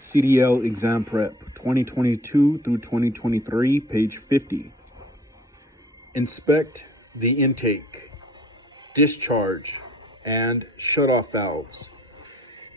CDL Exam Prep 2022 through 2023, page 50. Inspect the intake, discharge, and shutoff valves.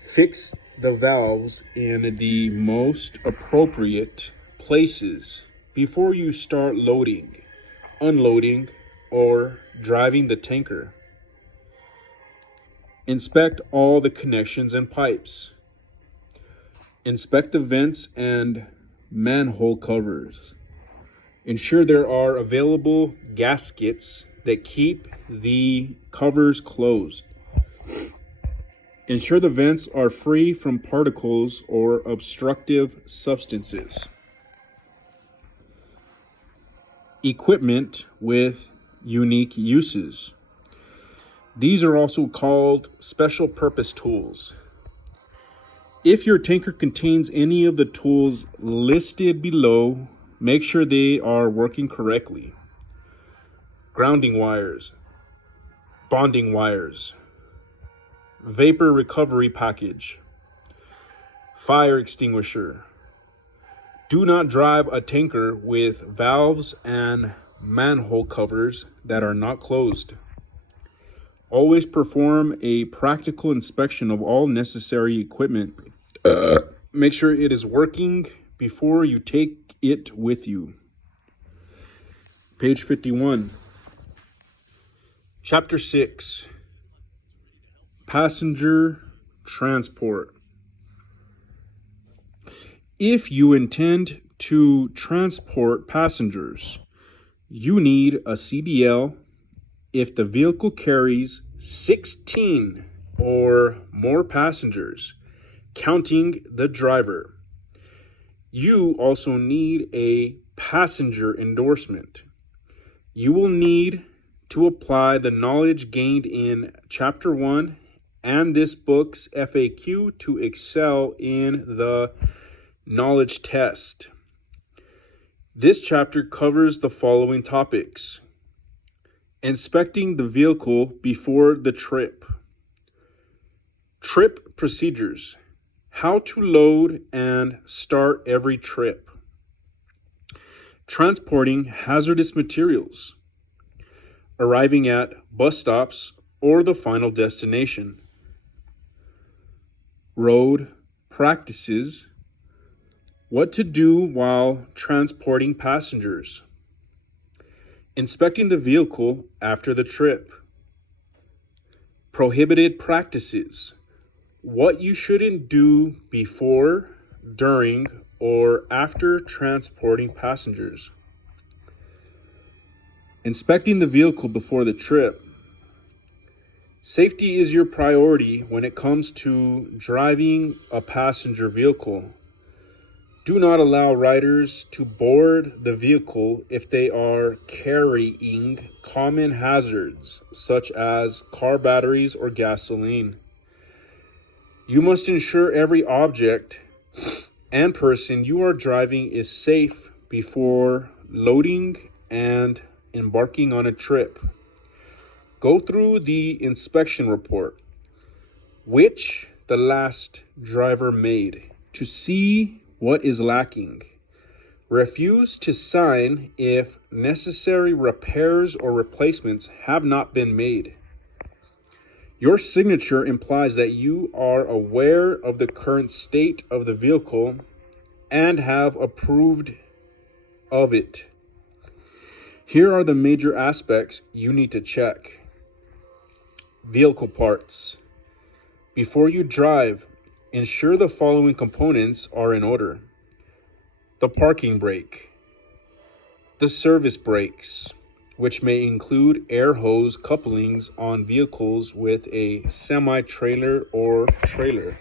Fix the valves in the most appropriate places before you start loading, unloading, or driving the tanker. Inspect all the connections and pipes. Inspect the vents and manhole covers. Ensure there are available gaskets that keep the covers closed. Ensure the vents are free from particles or obstructive substances. Equipment with unique uses. These are also called special purpose tools. If your tanker contains any of the tools listed below, make sure they are working correctly. Grounding wires, bonding wires, vapor recovery package, fire extinguisher. Do not drive a tanker with valves and manhole covers that are not closed. Always perform a practical inspection of all necessary equipment. Make sure it is working before you take it with you. Page 51. Chapter 6. Passenger transport. If you intend to transport passengers, you need a CDL if the vehicle carries 16 or more passengers, counting the driver. You also need a passenger endorsement. You will need to apply the knowledge gained in Chapter 1 and this book's FAQ to excel in the knowledge test. This chapter covers the following topics: inspecting the vehicle before the trip, trip procedures, how to load and start every trip, transporting hazardous materials, arriving at bus stops or the final destination, road practices, what to do while transporting passengers, inspecting the vehicle after the trip, prohibited practices, what you shouldn't do before, during, or after transporting passengers, inspecting the vehicle before the trip. Safety is your priority when it comes to driving a passenger vehicle. Do not allow riders to board the vehicle if they are carrying common hazards such as car batteries or gasoline. You must ensure every object and person you are driving is safe before loading and embarking on a trip. Go through the inspection report, which the last driver made, to see what is lacking. Refuse to sign if necessary repairs or replacements have not been made. Your signature implies that you are aware of the current state of the vehicle and have approved of it. Here are the major aspects you need to check. Vehicle parts. Before you drive, ensure the following components are in order: the parking brake, the service brakes, which may include air hose couplings on vehicles with a semi-trailer or trailer,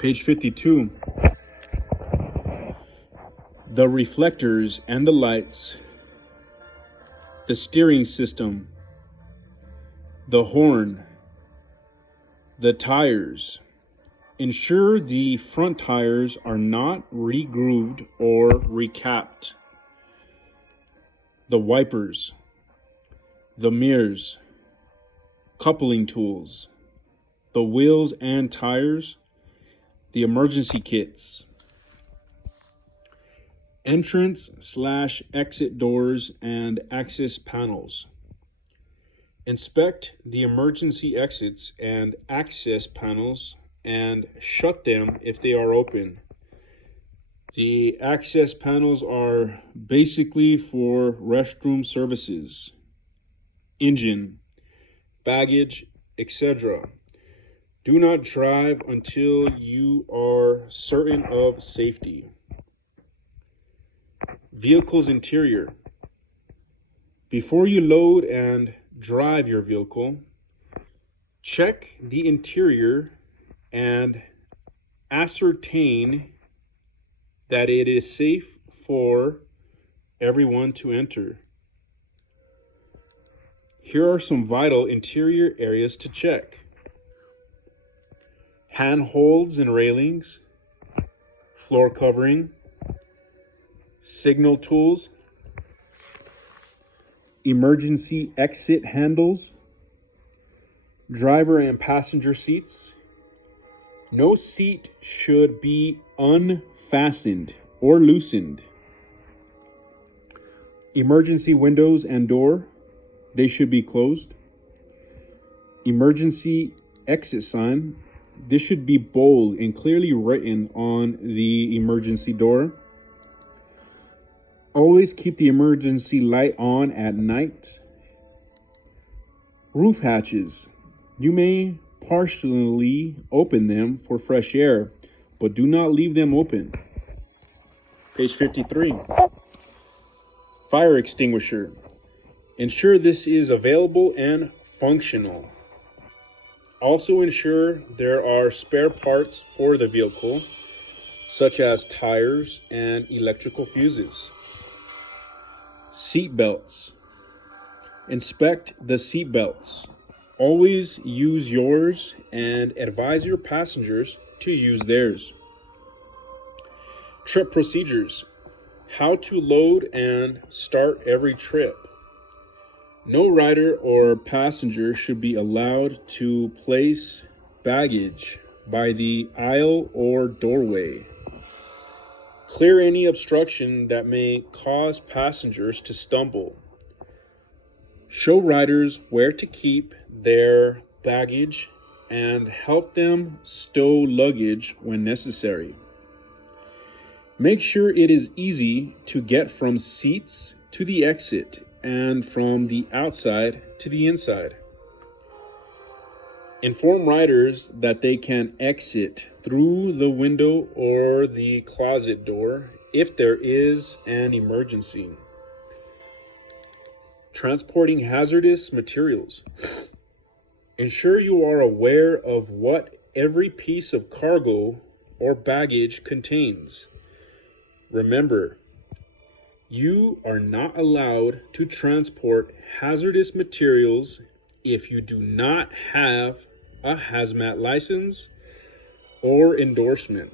Page 52. The reflectors and the lights, the steering system, the horn, the tires. Ensure the front tires are not regrooved or recapped. The wipers, the mirrors, coupling tools, the wheels and tires, the emergency kits, entrance/exit doors and access panels. Inspect the emergency exits and access panels and shut them if they are open. The access panels are basically for restroom services, engine, baggage, etc. Do not drive until you are certain of safety. Vehicle's interior. Before you load and drive your vehicle, check the interior and ascertain that it is safe for everyone to enter. Here are some vital interior areas to check: handholds and railings, floor covering, signal tools, emergency exit handles, driver and passenger seats. No seat should be unfastened or loosened. Emergency windows and door, they should be closed. Emergency exit sign, this should be bold and clearly written on the emergency door. Always keep the emergency light on at night. Roof hatches, you may partially open them for fresh air, but do not leave them open. Page 53. Fire extinguisher. Ensure this is available and functional. Also ensure there are spare parts for the vehicle, such as tires and electrical fuses. Seat belts. Inspect the seat belts. Always use yours and advise your passengers to use theirs. Trip procedures. How to load and start every trip. No rider or passenger should be allowed to place baggage by the aisle or doorway. Clear any obstruction that may cause passengers to stumble. Show riders where to keep their baggage and help them stow luggage when necessary. Make sure it is easy to get from seats to the exit and from the outside to the inside. Inform riders that they can exit through the window or the closet door if there is an emergency. Transporting hazardous materials. Ensure you are aware of what every piece of cargo or baggage contains. Remember, you are not allowed to transport hazardous materials if you do not have a hazmat license or endorsement.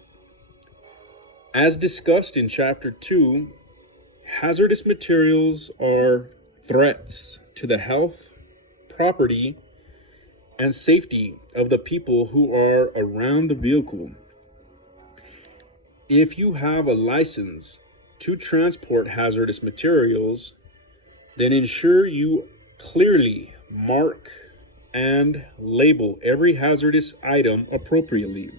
As discussed in Chapter 2, hazardous materials are threats to the health, property, and safety of the people who are around the vehicle. If you have a license to transport hazardous materials, then ensure you clearly mark and label every hazardous item appropriately.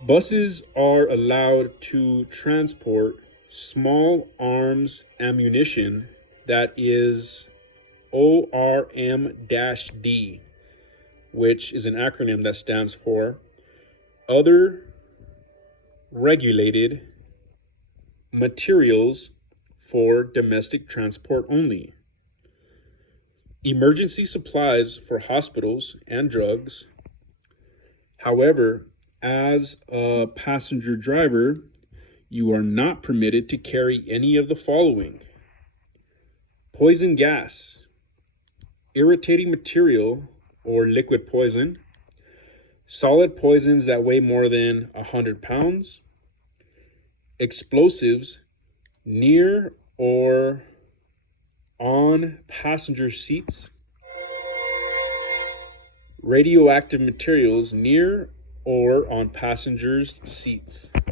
Buses are allowed to transport small arms ammunition that is ORM-D, which is an acronym that stands for Other Regulated Materials for Domestic Transport Only. Emergency supplies for hospitals and drugs. However, as a passenger driver, you are not permitted to carry any of the following: poison gas, irritating material or liquid poison, solid poisons that weigh more than 100 pounds, explosives near or on passenger seats, radioactive materials near or on passengers' seats.